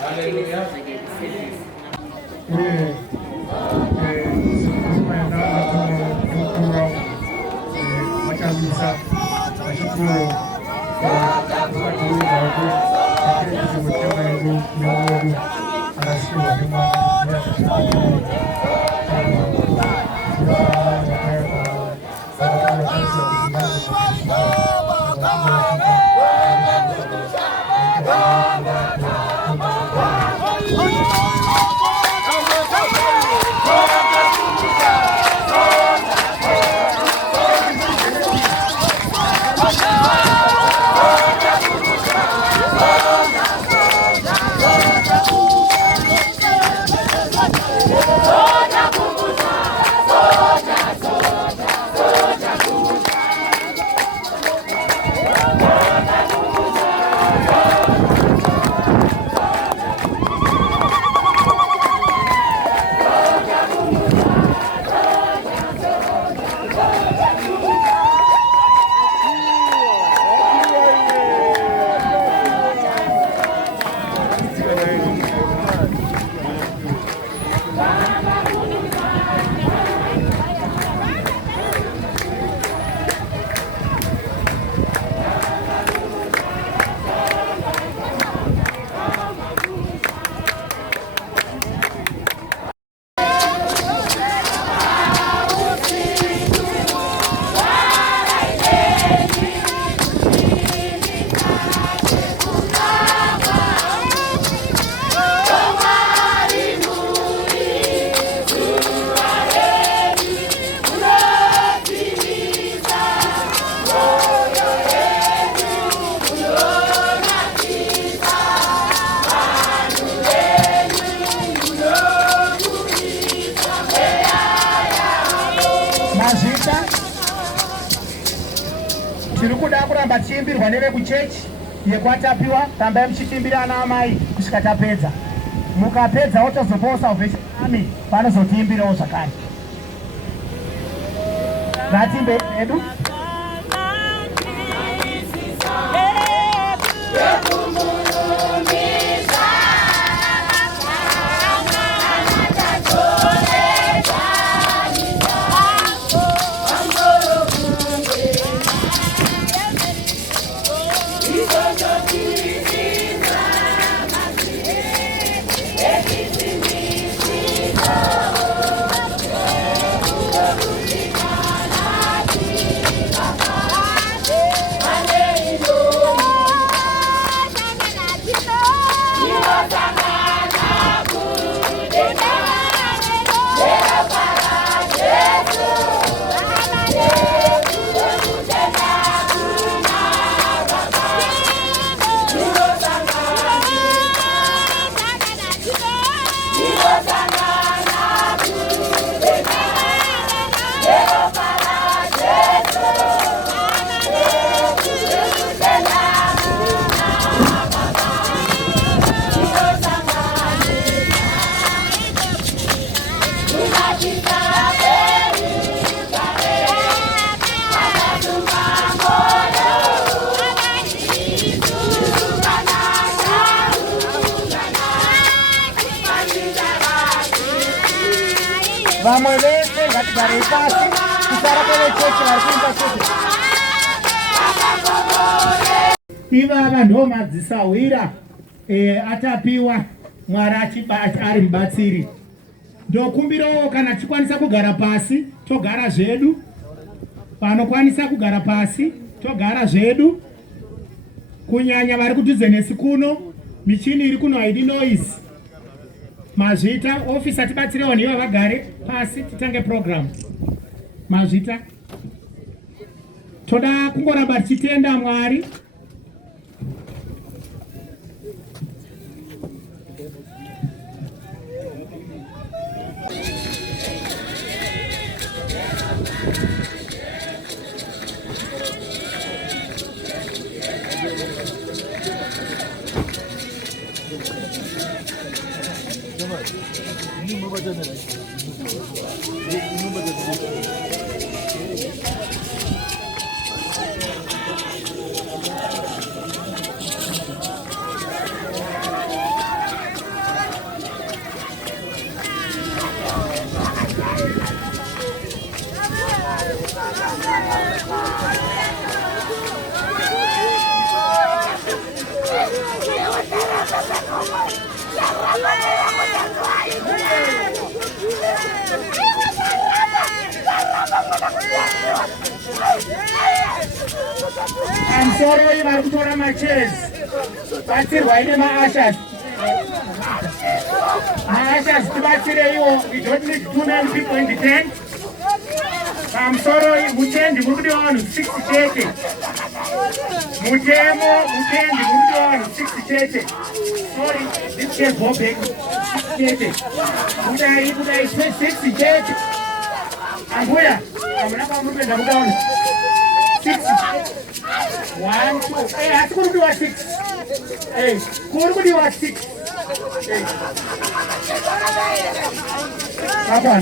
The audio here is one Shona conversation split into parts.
Hallelujah. Chimbirwa neve kuchechi yekwatapiwa tambai muchitimbira ana amai kusvika tapedza. Mukapedza wotozopawo Salvation Army vanozotiimbirawo zvakare. Ngatimbe edu. Vamwe vese ngatigare pasi kusara kwechechi vari kuimba chechi. Ivava ndo madzisawira atapiwa Mwari ari mubatsiri. Ndokumbirawo kana tikwanisa kugara pasi togara zvedu. Panokwanisa kugara pasi togara zvedu. Kunyanya vari kudhuze nesi kuno michini iri kuno haidi noise. Mazvita office atibatsirewo niva vagare pasi titange program. Mazvita toda kungoramba tichitenda Mwari. I'm sorry, I'm going to my chairs. That's it, why am I ashes? We don't need too many people in the tent. I'm sorry, we change the on 60 80. On 60 80. Sorry, this is Bobby. 60 60 80. I'm where? I'm not moving down. 60. 1, 2. Hey, I could do a 6. Hey, could do a 6. Hey. Papa.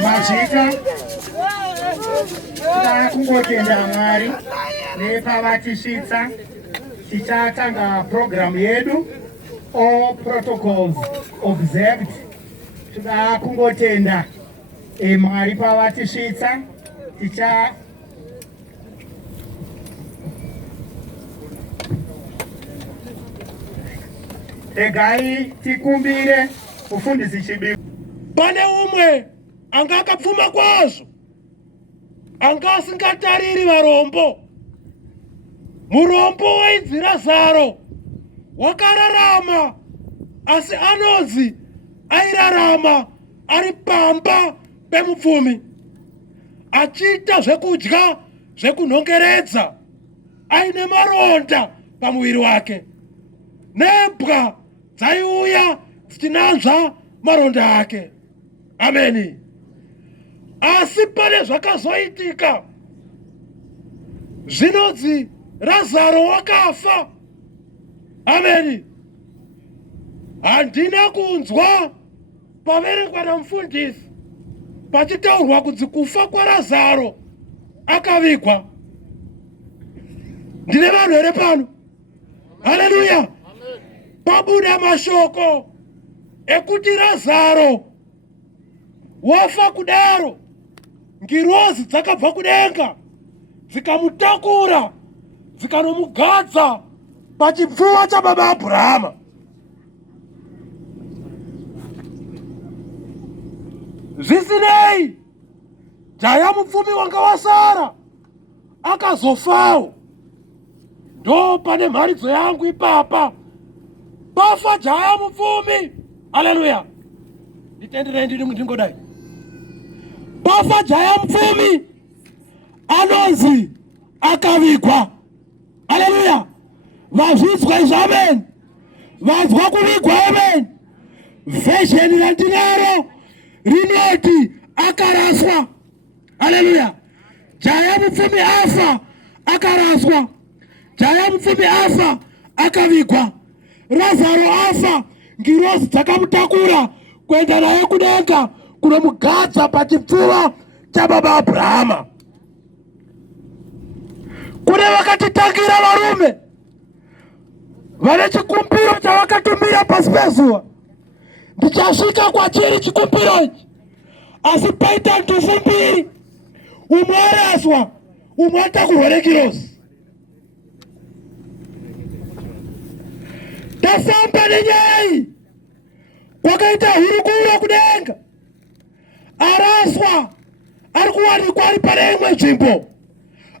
Machika kungotenda Mwari nepavatishitsa tichatanga program yedu, all protocols observed. Toda kungotenda Mwari pavatishitsa ticha Egai tikumbire kufundisi chibiku. Pane umwe anga akapfuma kwazvo, anga asingatariri varombo. Murombo wainzi Lazaro wakararama, asi anozi airarama ari pamba pemupfumi, achiita zvekudya zvekunhongeredza, aine maronda pamuviri wake. Nebwa dzaiuya dzichinanzva maronda ake. Ameni. Asi pane zvakazoitika, zvinodzi Lazaro wakafa. Ameni. Handina kunzwa paverengwa namufundisi pachitaurwa kuti kufa kwaLazaro akavigwa. Ndine vanhu here pano? Haleluya. Pabuda mashoko ekuti Lazaro wafa kudaro, ngirozi dzakabva kudenga dzikamutakura dzikanomugadza pachipfuva chababa Abhurahama. Zvisinei, jaya mupfumi wanga wasara akazofawo. Ndo pane mharidzo yangu ipapa, pafa jaya mupfumi. Haleluya. Nditenderei ndiri ndingodai. Pafa jaya mupfumi anonzi akavigwa. Haleluya. Vazvizwa izvo, amen. Vazwa kuvigwa, amen. Version randinaro rinoti akaraswa. Haleluya. Jaya mupfumi afa akaraswa. Jaya mupfumi afa akavigwa. Lazaro afa, ngirozi dzakamutakura kuenda naye kudenga kunomugadza pachipfuva chababa Abhurahama. Kune vakatitangira varume vane chikumbiro chavakatumira pasi pezuva. Ndichasvika kwachiri chikumbiro ichi, asi paita ndufu mbiri, umwe araswa, umwe atakurwa nekirozi. Tasamba nenyaya iyi, kwakaita hurukuro kudenga. Araswa ari kuwanikwa ari pane imwe nzvimbo,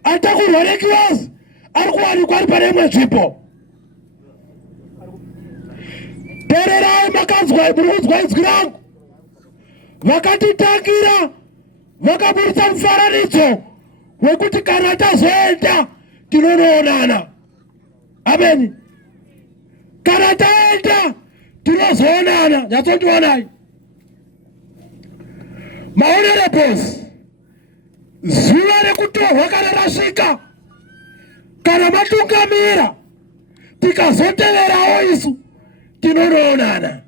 atakurwa nekirozi ari kuwanikwa ari pane imwe nzvimbo. Tererai makanzwa murudzwa inzwi rangu. Vakatitangira vakaburitsa mufananidzo wekuti kana tazoenda tinonoonana. Amen. Kana taenda tinozoonana. Nyatsondionai. Mahonorables, zuva rekutorwa kana rasvika, kana matungamira tikazoteverawo isu tinonoonana.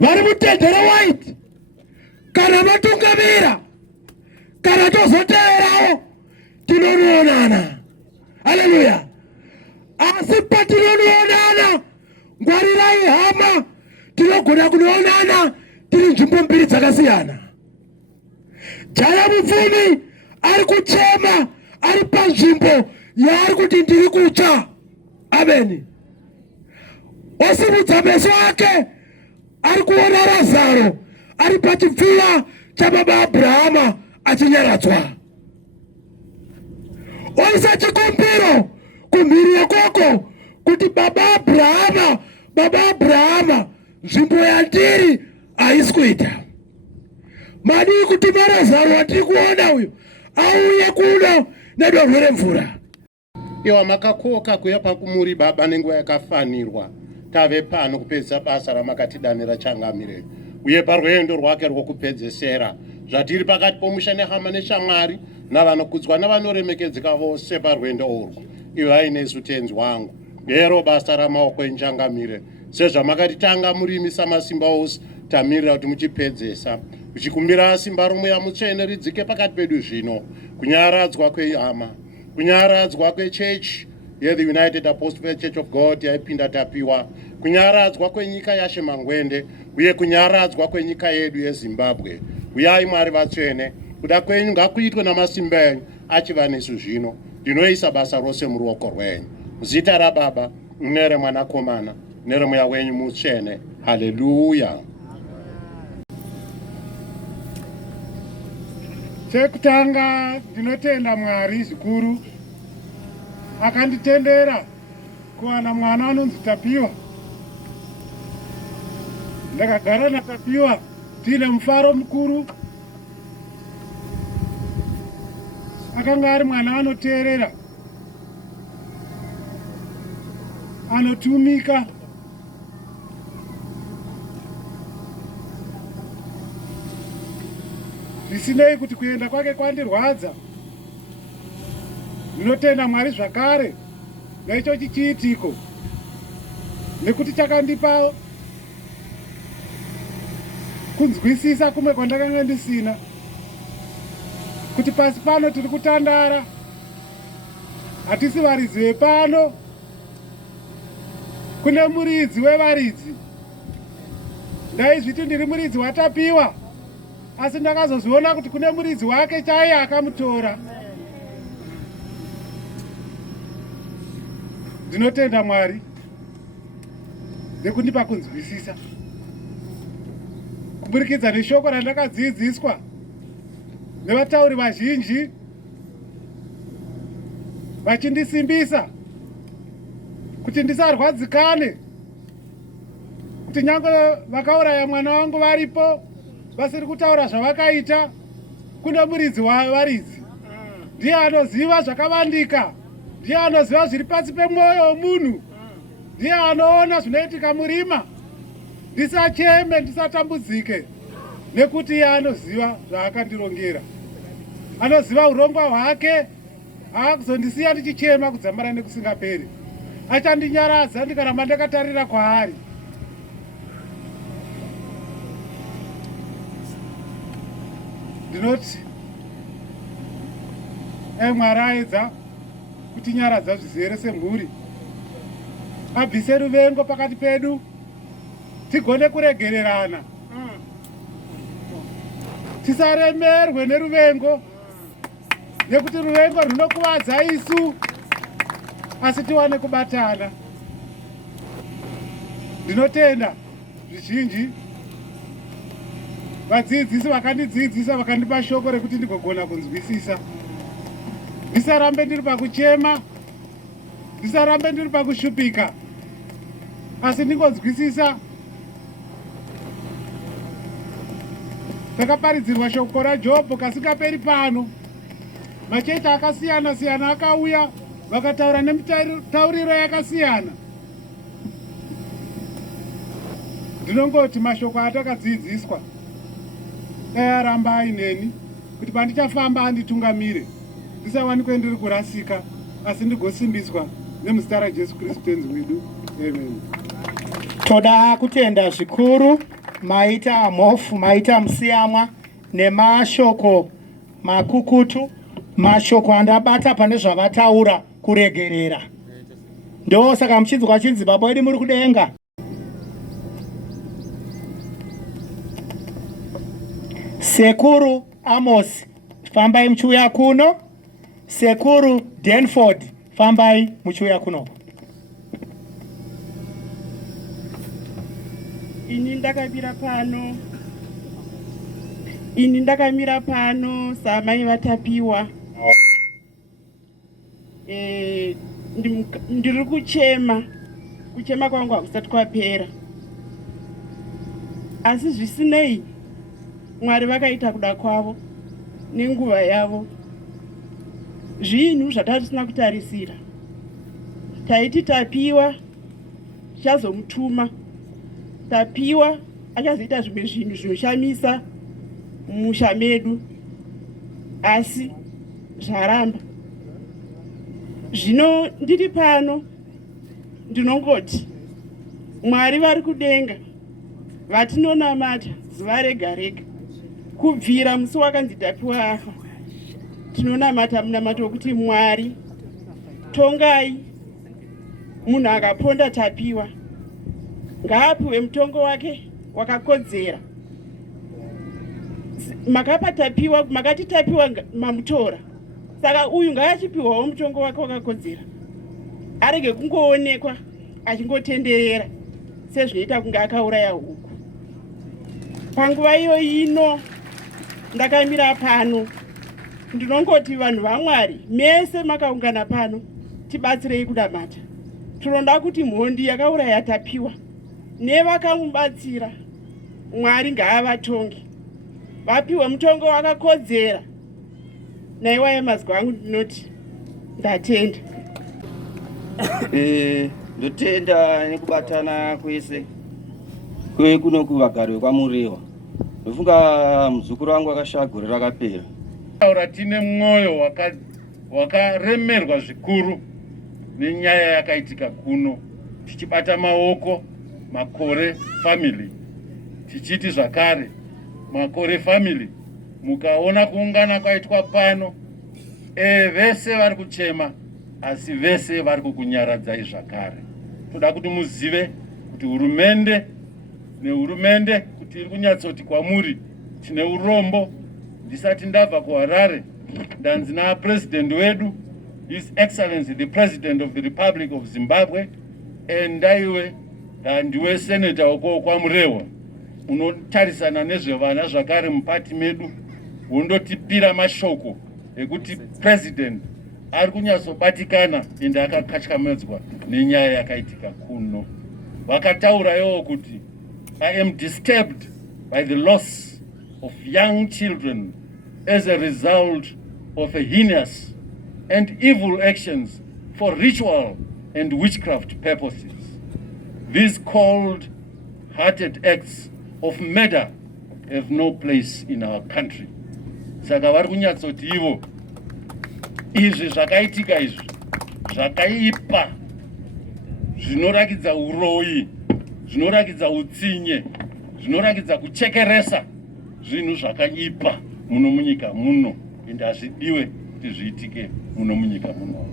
Vari mutende reWhite kana matungamira kana tozoteverawo tinonoonana. Haleluya. Asi patinonoonana, ngwarirai hama, tinogona kunoonana tiri nzvimbo mbiri dzakasiyana. Jaya mupfumi ari kuchema ari panzvimbo yaari kuti ndiri kutsva. Ameni. Osimudza meso ake ari kuona Lazaro ari pachipfuva chababa Abrahama achinyaradzwa. Oisa chikumbiro kumhiri yekoko kuti baba Abrahama, nzvimbo yandiri haisi kuita. Madii kuti Lazaro watiri kuona uyu auye kuno nedonho remvura. Iwa makakoka kuya pakumuri baba nenguva yakafanirwa. Tave pano kupedza basa ramakatidanira changamire. Uye parwendo rwake rwokupedzesera. Zvatiri pakati pomusha nehama neshamwari navanokudzwa navanoremekedzeka vose parwendo urwu. Ivai nesu tenzi wangu. Ngero basa ramaoko enchangamire. Sezvamakatitanga murimi samasimba ose, tamirira kuti muchipedzesa. Uchikumbira simba romweya mutsvene ridzike pakati pedu zvino. Kunyaradzwa kwehama, kunyaradzwa kwechechi the United Apostolic Church of God yaipinda Tapiwa, kunyaradzwa kwenyika yaShemangwende, uye kunyaradzwa kwenyika yedu yeZimbabwe. Uyai Mwari vatsvene, kuda kwenyu ngakuitwe namasimba enyu achiva nesu zvino. Ndinoisa basa rose muruoko rwenyu. Muzita raBaba, neremwanakomana, neremweya wenyu mutsvene. Haleluya. Chekutanga ndinotenda Mwari zvikuru akanditendera kuwana mwana anonzi Tapiwa. Ndakagara naTapiwa tine mufaro mukuru. Akanga ari mwana anoteerera, anotumika, zvisinei kuti kuenda kwake kwandirwadza. Ndinotenda Mwari zvakare naicho chiitiko, nekuti chakandipa kunzwisisa kumwe kwandakanga ndisina, kuti pasi pano tiri kutandara, hatisi varidzi vepano, kune muridzi wevaridzi. Ndaizviti ndiri muridzi waTapiwa, asi ndakazozviona kuti kune muridzi wake chaiye akamutora. Ndinotenda Mwari nekundipa kunzwisisa kuburikidza neshoko randakadzidziswa nevatauri vazhinji vachindisimbisa kuti ndisarwadzikane, kuti nyange vakauraya mwana wangu varipo vasiri kutaura zvavakaita, kune muridzi wavaridzi. Ndiye anoziva zvakavandika, ndiye anoziva zviri pasi pemwoyo womunhu, ndiye anoona zvinoitika murima. Ndisacheme, ndisatambudzike, nekuti iye anoziva zvaakandirongera. Anoziva urongwa hwake, haakuzondisiya ndichichema kudzambara nekusingaperi. Achandinyaradza ndikaramba ndakatarira kwaari. Ndinoti Mwari aedza kutinyaradza zvizere semhuri, abvise ruvengo pakati pedu, tigone kuregererana, tisaremerwe neruvengo, nekuti ruvengo runokuvadza isu, asi tiwane kubatana. Ndinotenda zvizhinji vadzidzisi vakandidzidzisa, vakandipa shoko rekuti ndigogona kunzwisisa. Ndisarambe ndiri pakuchema, ndisarambe ndiri pakushupika, asi ndingonzwisisa. Takaparidzirwa shoko raJobho kasingaperi pano. Machechi akasiyana siyana akauya vakataura nemitauriro yakasiyana. Ndinongoti mashoko atakadzidziswa aramba aineni, kuti pandichafamba anditungamire, ndisawanikwe ndiri kurasika, asi ndigosimbiswa nemuzita raJesu Kristu tenzi wedu, amen. Toda kutenda zvikuru maita mhofu, maita musiyamwa nemashoko makukutu, mashoko andabata pane zvavataura kuregerera. Ndo saka muchinzwa chinzi Baba wedu muri kudenga. Sekuru Amos, fambai muchiuya kuno. Sekuru Denford, fambai muchiuya kuno. Ini ndakamira pano samai vatapiwa. Ndiri kuchema kwangu hakusati kwapera. Asi zvisinei, Mwari vakaita kuda kwavo nenguva yavo. Zvinhu zvatarisina kutarisira. Taiti Tapiwa chazomutuma. Tapiwa achazoita zvimwe zvinhu zvinoshamisa mumusha medu, asi zvaramba. Zvino ndiri pano ndinongoti Mwari vari kudenga vatinonamata zuva rega rega kubvira musi wakanzi Tapiwa afa, tinonamata munamato wekuti Mwari tongai munhu akaponda Tapiwa ngaapiwe mutongo wake wakakodzera. Makapa Tapiwa, makati Tapiwa mamutora, saka uyu ngaachipiwawo mutongo wake wakakodzera, arege kungoonekwa achingotenderera sezvinoita kunge akauraya huku. Panguva iyo ino ndakamira pano ndinongoti vanhu vaMwari mese makaungana pano tibatsirei kunamata. Tinoda kuti mhondi yakauraya Tapiwa nevakamubatsira Mwari ngaavatonge, vapiwe mutongo wakakodzera. Naiwa yemazwa angu ndinoti ndatenda. Ndotenda nekubatana kwese kuno kuvagari vekwaMurewa. Ndofunga muzukuru wangu akashagura rakapera. Taura tine mwoyo wakaremerwa zvikuru nenyaya yakaitika kuno, tichibata maoko Makore family, tichiti zvakare Makore family mukaona kuungana kwaitwa pano, vese vari kuchema asi vese vari kukunyaradzai zvakare. Toda kuti muzive kuti hurumende kuti iri kunyatsoti kwamuri tine urombo. Ndisati ndabva kuHarare ndanzi napresident wedu, His Excellency the President of the Republic of Zimbabwe, ndaiwe ndiwe senator wako kwaMurewa unotarisana nezvevana zvakare mupati medu, wondotipira mashoko ekuti president ari kunyatsobatikana ende akakatyamadzwa nenyaya yakaitika kuno. Vakataurawo kuti I am disturbed by the loss of young children as a result of a heinous and evil actions for ritual and witchcraft purposes. These cold-hearted acts of murder have no place in our country. Saka vari kunyatsoti ivo izvi zvakaitika izvi zvakaipa, zvinorakidza uroyi, zvinorakidza utsinye, zvinorakidza kuchekeresa, zvinhu zvakaipa muno munyika muno, ende hazvidiwe kuti zviitike muno munyika muno.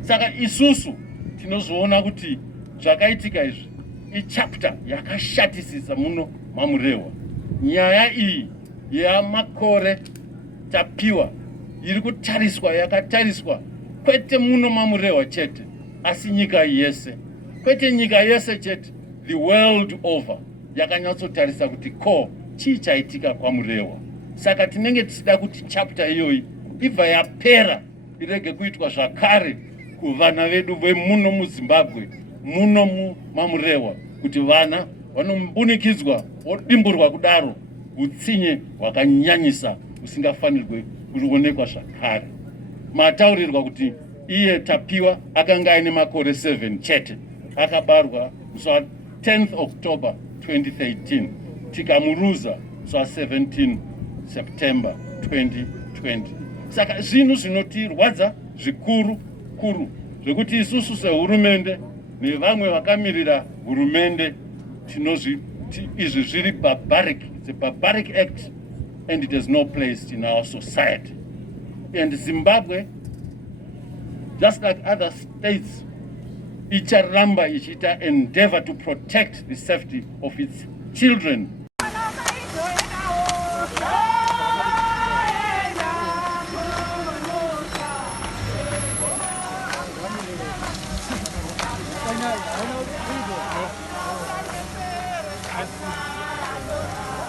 Saka isusu tinozvoona kuti zvakaitika izvi ichapter yakashatisisa muno maMurewa. Nyaya iyi yaMakore Tapiwa iri kutariswa, yakatariswa kwete muno maMurewa chete, asi nyika yese. Kwete nyika yese chete, the world over yakanyatsotarisa kuti chii chaitika kwaMurewa. Saka tinenge tichida kuti chapter iyoyi ibva yapera, irege kuitwa zvakare kuvana vedu vemuno muZimbabwe, muno maMurewa, kuti vana vanombunikidzwa vodimburwa kudaro utsinye hwakanyanyisa usingafanirwe kuonekwa zvakare. Mataurirwa kuti iye Tapiwa akanga aine makore 7 chete, akabarwa musi 10th October 2013, tikamuruza musi 17 September 2020. Saka zvinhu zvinotirwadza zvikuru kuru zvekuti isusu sehurumende nevamwe vakamirira hurumende tinozviti izvi zviri barbaric. It's a barbaric act and it has no place in our society. And Zimbabwe, just like other states, icharamba ichita endeavor to protect the safety of its children.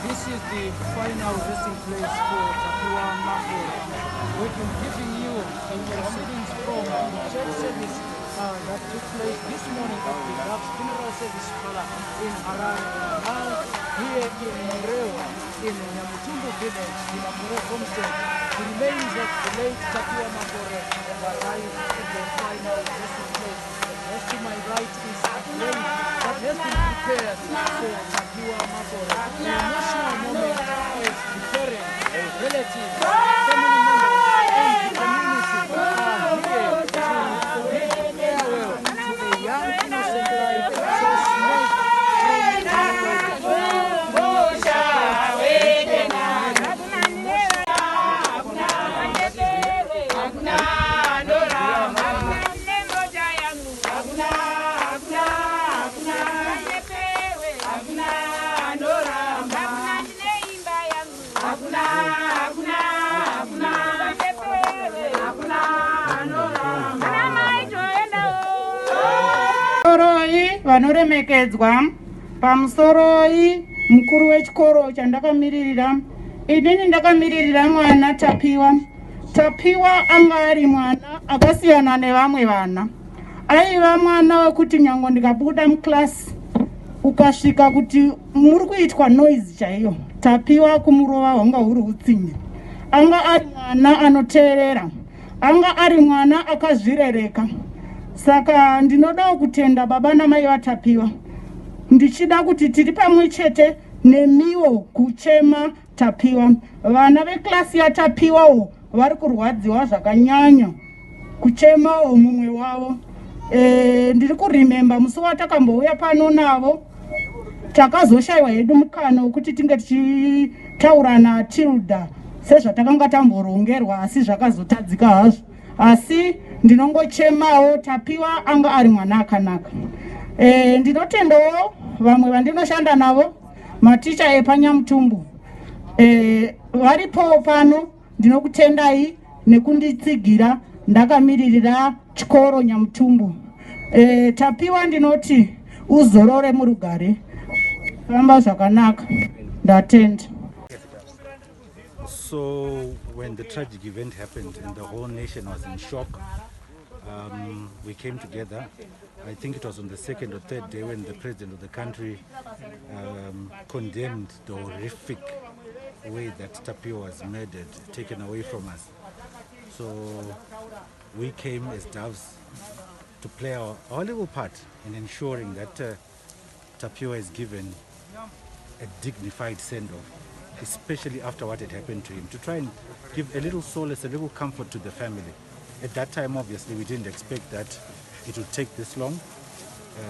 This is the final resting place for Tapiwa Makore. We've been giving you the proceedings from the church service that took place this morning at the Dutch Funeral Service in Harare. Now here in Morewa, in Nyamutumbu village, in Makore homestead, the remains of the late Tapiwa Makore have arrived at the final resting place. Next to my right is a grave that has been prepared for Tapiwa Makore. The emotional moment is preparing relatives, family members, and the community are here to bid farewell to a young innocent life so snatched from the vanoremekedzwa pamusoroi mukuru wechikoro chandakamiririra. Inini ndakamiririra mwana Tapiwa. Tapiwa anga ari mwana akasiyana nevamwe vana. Aiva mwana wekuti nyango ndikabuda muklasi ukasvika kuti muri kuitwa noise chaiyo, Tapiwa kumurova wanga uri utsinye. Anga ari mwana anoteerera, anga ari mwana akazvirereka. Saka ndinoda kutenda baba namai vaTapiwa, ndichida kuti tiri pamwe chete nemiwo kuchema Tapiwa. Vana veklasi yaTapiwawo vari kurwadziwa zvakanyanya kuchemawo mumwe wavo. Ndiri kurimemba musi watakambouya pano navo takazoshayiwa hedu mukana wekuti tinge tichitaura naTilda sezvatakanga tamborongerwa, asi zvakazotadzika hazvo. Asi ndinongochemawo Tapiwa anga ari mwana akanaka. Ndinotendawo vamwe vandinoshanda navo, maticha epanyamutumbu varipo pano. Ndinokutendai nekunditsigira ndakamiririra chikoro Nyamutumbu. Tapiwa ndinoti uzorore murugare, famba zvakanaka, ndatenda. So when the tragic event happened and the whole nation was in shock, we came together. I think it was on the second or third day when the president of the country condemned the horrific way that Tapiwa was murdered, taken away from us. So we came as doves to play our little part in ensuring that Tapiwa is given a dignified send-off, especially after what had happened to him, to try and give a little solace, a little comfort to the family. At that time, obviously, we didn't expect that it would take this long.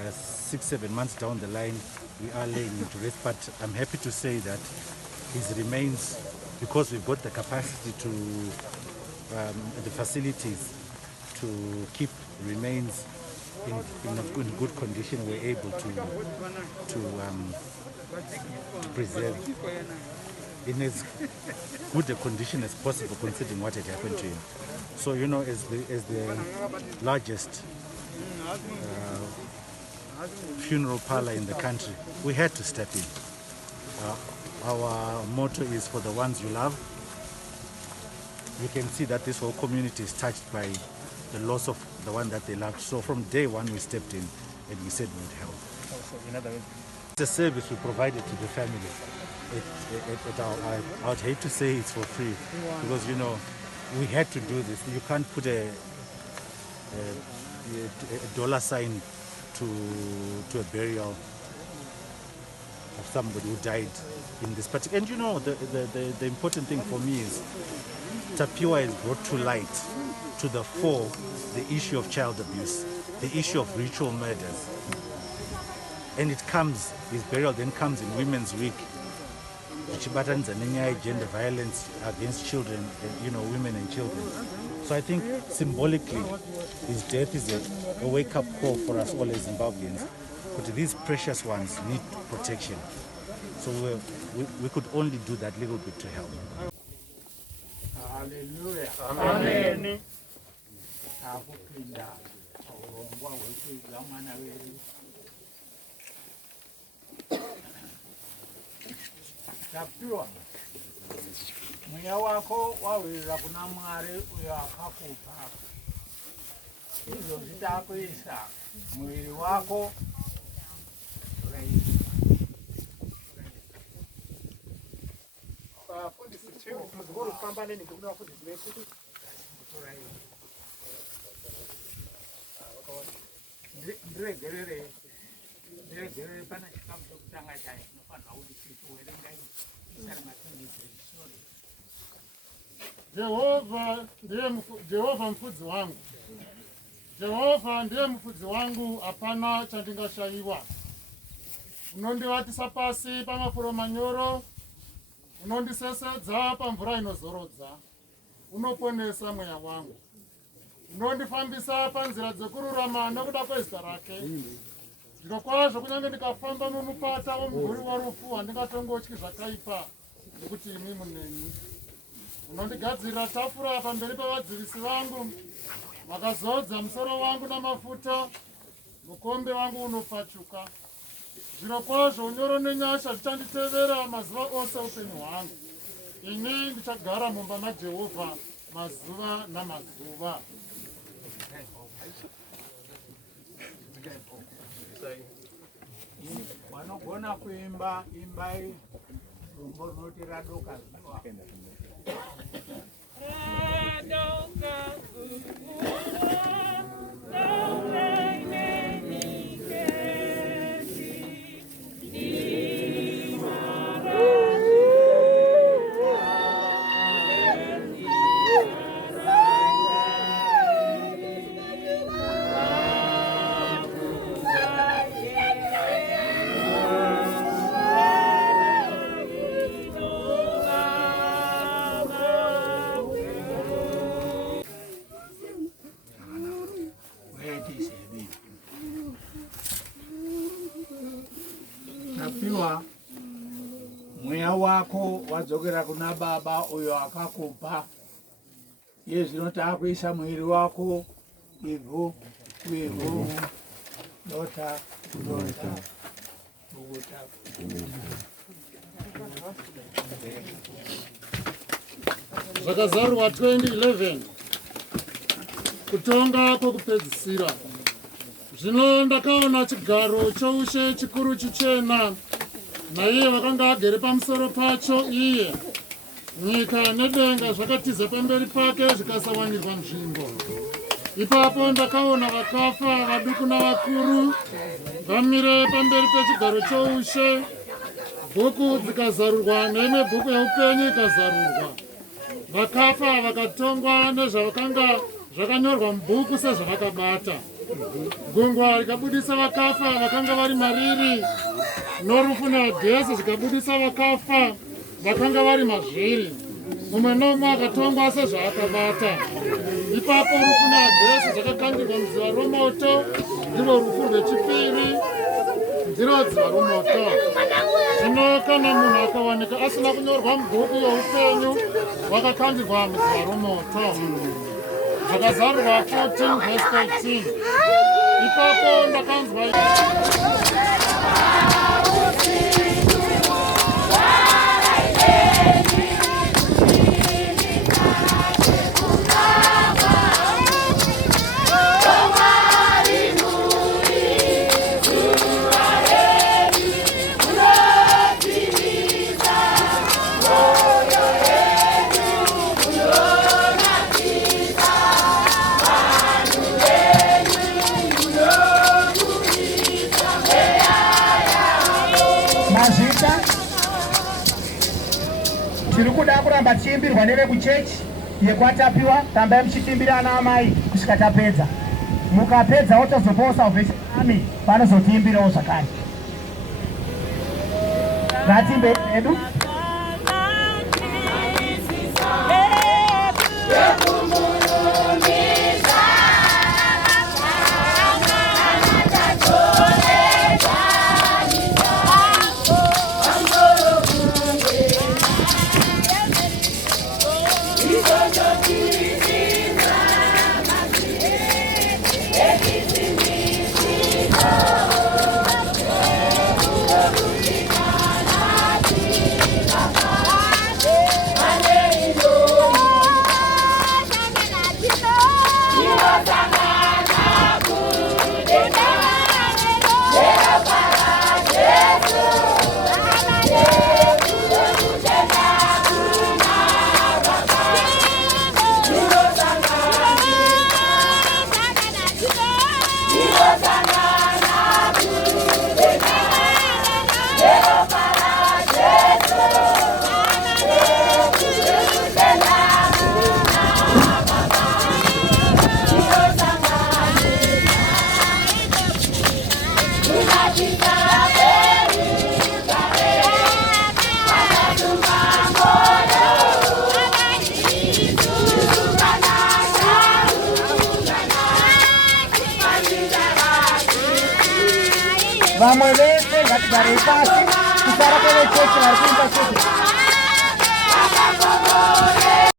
6-7 months down the line, we are laying him to rest, but I'm happy to say that his remains, because we've got the capacity to, the facilities to keep remains in good condition, we're able to preserve in as good a condition as possible, considering what had happened to him. So, you know, as the largest funeral parlor in the country, we had to step in. Our motto is for the ones you love. You can see that this whole community is touched by the loss of the one that they loved. So from day one we stepped in and we said we would help. So in other words, it's a service we provided to the family. I would hate to say it's for free, because, you know, we had to do this. You can't put a dollar sign to a burial of somebody who died in this particular. And you know, the important thing for me is Tapiwa is brought to light to the fore the issue of child abuse, the issue of ritual murders. And it comes, his burial then comes in Women's Week, gender violence against children, women and children. So I think symbolically, his death is a wake-up call for us all as Zimbabweans. But these precious ones need protection. So we could only do that little bit to help. Hallelujah. Amen. Tapiwa. Mweya wako wawira kuna Mwari uyo akakupa. Izo zitakuisa mwili wako ndiregerere pana chikamu chokutanga chai nofanira kuti chitowerengai Jehovha mfudzi wangu. Jehovha ndiye mfudzi wangu, hapana chandingashayiwa. Unondivatisa pasi pamafuro manyoro, unondisesedza pamvura inozorodza, unoponesa mweya wangu. Unondifambisa panzira dzekururama nokuda kwezita rake. Zvirokwazvo kunyange ndikafamba mumupata womumvuri worufu handingatongotyi zvakaipa, nekuti imi muneni. Unondigadzirira tafura pamberi pevadzivisi vangu, makazodza musoro wangu namafuta, mukombe wangu unopfachuka. Zvirokwazvo unyoro nenyasha zvichanditevera mazuva ose upenyu hwangu. Ini ndichagara mumba maJehovha mazuva namazuva. vanogona kuimba imbai rumbo rinoti radoka zuva. Tapiwa, mweya wako wadzokera kuna Baba uyo akakupa. Iye zvino taakuisa mwiri wako ivhu kuivhu, dota kudota, kuguta Zvakazarwa 2011 kutonga kwokupedzisira. Zvino ndakaona chigaro choushe chikuru chichena, naiye vakanga agere pamusoro pacho iye. Nyika nedenga zvakatiza pamberi pake zvikasawanirwa nzvimbo. Ipapo ndakaona vakafa vaduku navakuru vamire pamberi pechigaro choushe, bhuku dzikazarurwa neimwe bhuku yeupenyu ikazarurwa. Vakafa vakatongwa nezvavakanga zvakanyorwa mubhuku sezvavakabata. Gungwa rikabudisa vakafa vakanga vari mariri, norufu neadhesi zvikabudisa vakafa vakanga vari mazviri. Mumwe nomwe akatongwa sezvaakabata. Ipapo rufu neadhesi zvakakandirwa mudziva romoto, ndiro rufu rwechipiri, ndiro dziva romoto. Zvino kana munhu akawanika asina kunyorwa mubhuku youpenyu, wakakandirwa mudziva romoto. Zvakazarurwa 14:13. Ipapo ndakanzwa tiri kuda kuramba tiimbirwa nevekuchechi yekwatapiwa tambai muchitimbira ana amai kusvika tapedza. Mukapedza wotozopawo Salvation Army vanozotiimbirawo zvakare. Ngatimbe edu. Vamos a ver, gatigare pasi, kusara kwenye chechi, vari kuimba chechi.